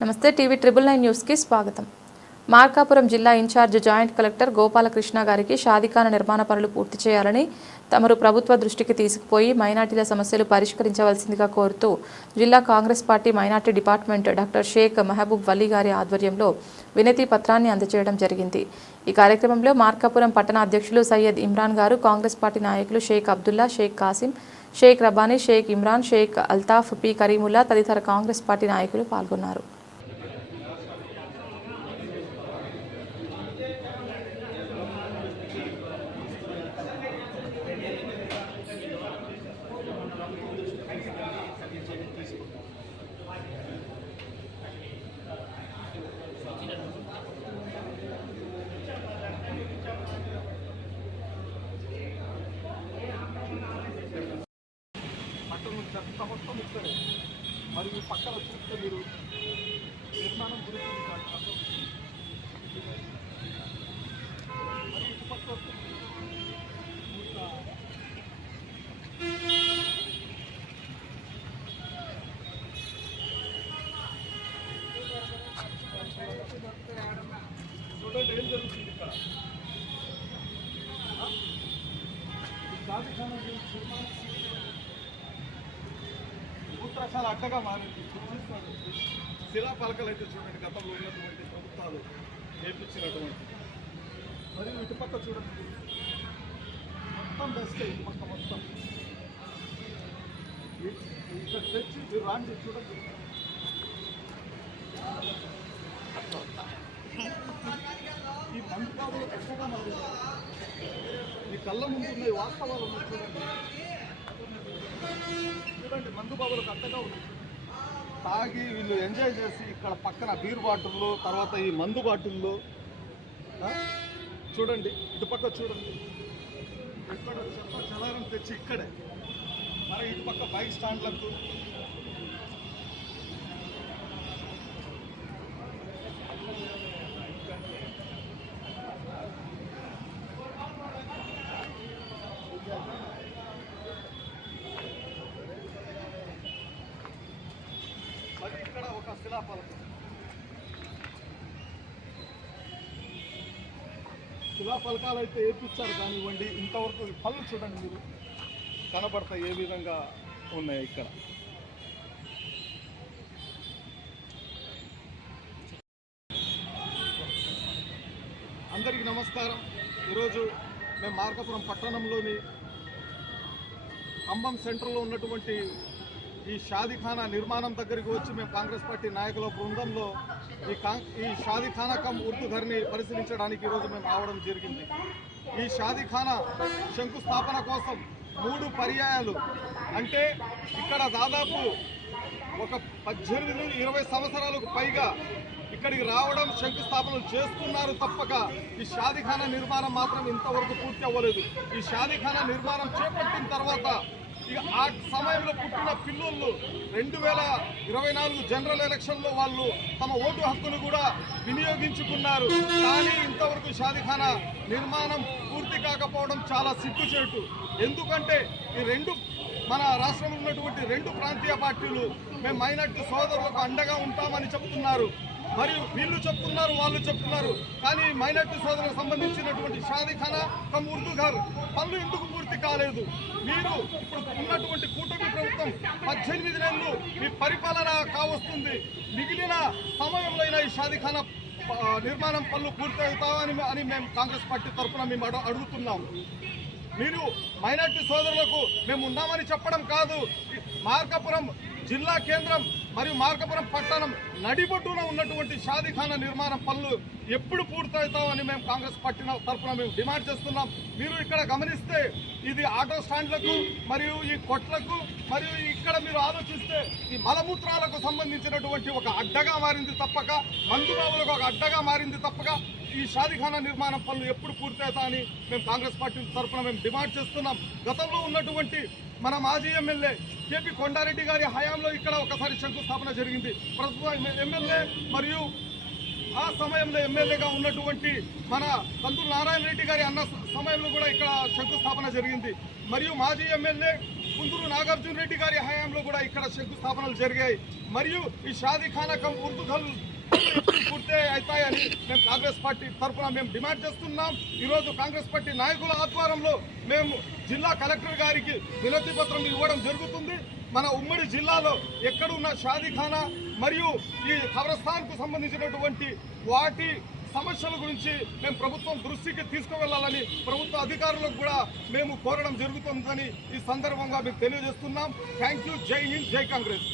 నమస్తే TV 999 news కి స్వాగతం। మార్కాపురం జిల్లా ఇన్ఛార్జ్ జాయింట్ కలెక్టర్ గోపాలకృష్ణ గారికి షాదీఖానా నిర్మాణ పనులు పూర్తి చేయాలని తమరు ప్రభుత్వ దృష్టికి తీసుకుపోయి మైనార్టీల సమస్యలు పరిష్కరించవలసిందిగా కోరుతూ జిల్లా Congress party minority department doctor Sheikh Mahaboob Vali గారి ఆధ్వర్యంలో వినతి పత్రాన్ని అందజేయడం జరిగింది। ఈ కార్యక్రమంలో మార్కాపురం పట్టణ అధ్యక్షులు సయ్యద్ ఇమ్రాన్ గారు, కాంగ్రెస్ పార్టీ నాయకులు షేక్ అబ్దుల్లా, షేక్ కాసిం, షేక్ రబ్బానీ, షేక్ ఇమ్రాన్, షేక్ అల్తాఫ్, పి కరీముల్లా తదితర కాంగ్రెస్ పార్టీ నాయకులు పాల్గొన్నారు। చెత్త మొత్తం ఇక్కడే మరియు పక్కన చూస్తే మీరు నిర్మాణం గురించి మరి ఇటుపక్క చూడండి ఏం జరుగుతుంది ఇక్కడ షాదీఖానా నిర్మాణం చాలా అడ్డగా మారింది। శిలా పలకలు అయితే చూడండి గతంలో ఉన్నటువంటి ప్రభుత్వాలు నేర్పించినటువంటి, మరియు ఇటుపక్క చూడండి మొత్తం బెస్ట్, ఇటుపక్క మొత్తం ఇక్కడ తెచ్చి మీరు రాండి చూడండి। ఈ మందు బాబులు ఎక్కగా మరి మీ కళ్ళ ముందు ఉన్నాయి వాస్తవాలు ఉన్నాయి చూడండి చూడండి మందు బాబులకు అంతగా ఉంది। తాగి వీళ్ళు ఎంజాయ్ చేసి ఇక్కడ పక్కన బీర్ బాటిల్లో, తర్వాత ఈ మందు బాటిల్లో చూడండి ఇటుపక్క చూడండి ఇక్కడ చెత్త చెదారం తెచ్చి ఇక్కడే మరి ఇటుపక్క బైక్ స్టాండ్లకు మరి ఇక్కడ ఒక శిలాఫలకాలు అయితే వేపించారు కానివ్వండి, ఇంతవరకు పళ్ళు చూడండి మీరు కనబడతాయి ఏ విధంగా ఉన్నాయి ఇక్కడ। అందరికీ నమస్కారం। ఈరోజు మేము మార్కాపురం పట్టణంలోని ఖమ్మం సెంటర్లో ఉన్నటువంటి ఈ షాదీఖానా నిర్మాణం దగ్గరికి వచ్చి మేము కాంగ్రెస్ పార్టీ నాయకుల బృందంలో ఈ షాదీఖానా కమ్ ఉర్దూ ఘర్ని పరిశీలించడానికి ఈరోజు మేము రావడం జరిగింది। ఈ షాదీఖానా శంకుస్థాపన కోసం 3 పర్యాయాలు, అంటే ఇక్కడ దాదాపు ఒక 18 నుండి 20 సంవత్సరాలకు పైగా ఇక్కడికి రావడం, శంకుస్థాపనలు చేస్తున్నారు తప్పక ఈ షాదీఖానా నిర్మాణం మాత్రం ఇంతవరకు పూర్తి అవ్వలేదు। ఈ షాదీఖానా నిర్మాణం చేపట్టిన తర్వాత ఇక ఆ సమయంలో పుట్టిన పిల్లలు 2024 జనరల్ ఎలక్షన్లో వాళ్ళు తమ ఓటు హక్కును కూడా వినియోగించుకున్నారు। కానీ ఇంతవరకు షాదీఖానా నిర్మాణం పూర్తి కాకపోవడం చాలా సిగ్గుచేటు। ఎందుకంటే ఈ మన రాష్ట్రంలో ఉన్నటువంటి 2 ప్రాంతీయ పార్టీలు మేము మైనార్టీ సోదరులకు అండగా ఉంటామని చెప్తున్నారు, మరియు వీళ్ళు చెప్తున్నారు, వాళ్ళు చెప్తున్నారు। కానీ మైనార్టీ సోదరులకు సంబంధించినటువంటి షాదీఖానా కమ్ ఉర్దూ ఘర్ పనులు ఎందుకు పూర్తి కాలేదు? మీరు ఇప్పుడు ఉన్నటువంటి కూటమి ప్రభుత్వం 18 నెలలు మీ పరిపాలన కావస్తుంది, మిగిలిన సమయంలో ఈ షాదీఖానా నిర్మాణం పనులు పూర్తి అవుతామని మేము కాంగ్రెస్ పార్టీ తరఫున మేము అడుగుతున్నాం। మీరు మైనార్టీ సోదరులకు మేము ఉన్నామని చెప్పడం కాదు, మార్కాపురం జిల్లా కేంద్రం మరియు మార్కాపురం పట్టణం నడిబొడ్డున ఉన్నటువంటి షాదీఖానా నిర్మాణం పనులు ఎప్పుడు పూర్తవుతామని మేము కాంగ్రెస్ పార్టీ తరఫున మేము డిమాండ్ చేస్తున్నాం। మీరు ఇక్కడ గమనిస్తే ఇది ఆటో స్టాండ్లకు మరియు ఈ కొట్లకు మరియు ఇక్కడ మీరు ఆలోచిస్తే ఈ మలమూత్రాలకు సంబంధించినటువంటి ఒక అడ్డగా మారింది తప్పక, మందుబాబులకు ఒక అడ్డగా మారింది తప్పక ఈ షాదీఖానా నిర్మాణం పనులు ఎప్పుడు పూర్తవుతాయని మేము కాంగ్రెస్ పార్టీ తరఫున మేము డిమాండ్ చేస్తున్నాం। గతంలో ఉన్నటువంటి మన మాజీ ఎమ్మెల్యే కేపీ కొండారెడ్డి గారి హయాంలో ఇక్కడ ఒకసారి శంకుస్థాపన జరిగింది। ప్రస్తుతం ఎమ్మెల్యే మరియు ఆ సమయంలో ఎమ్మెల్యేగా ఉన్నటువంటి మన కందుల నారాయణ రెడ్డి గారి అన్న సమయంలో కూడా ఇక్కడ శంకుస్థాపన జరిగింది। మరియు మాజీ ఎమ్మెల్యే కుందూరు నాగార్జున రెడ్డి గారి హయాంలో కూడా ఇక్కడ శంకుస్థాపనలు జరిగాయి. మరియు ఈ షాదీఖానా కం ఉర్దూ ఘర్ పూర్తి అవుతాయని మేము కాంగ్రెస్ పార్టీ తరఫున మేము డిమాండ్ చేస్తున్నాం. ఈరోజు కాంగ్రెస్ పార్టీ నాయకుల ఆధ్వర్యంలో మేము జిల్లా కలెక్టర్ గారికి వినతి పత్రం ఇవ్వడం జరుగుతుంది. మన ఉమ్మడి జిల్లాలో ఎక్కడున్న షాదీఖానా మరియు ఈ ఖబరస్థాన్కు సంబంధించినటువంటి వాటి సమస్యల గురించి మేము ప్రభుత్వం దృష్టికి తీసుకువెళ్లాలని ప్రభుత్వ అధికారులకు కూడా మేము కోరడం జరుగుతుందని ఈ సందర్భంగా మీకు తెలియజేస్తున్నాం. Thank you. జై హింద్, జై కాంగ్రెస్.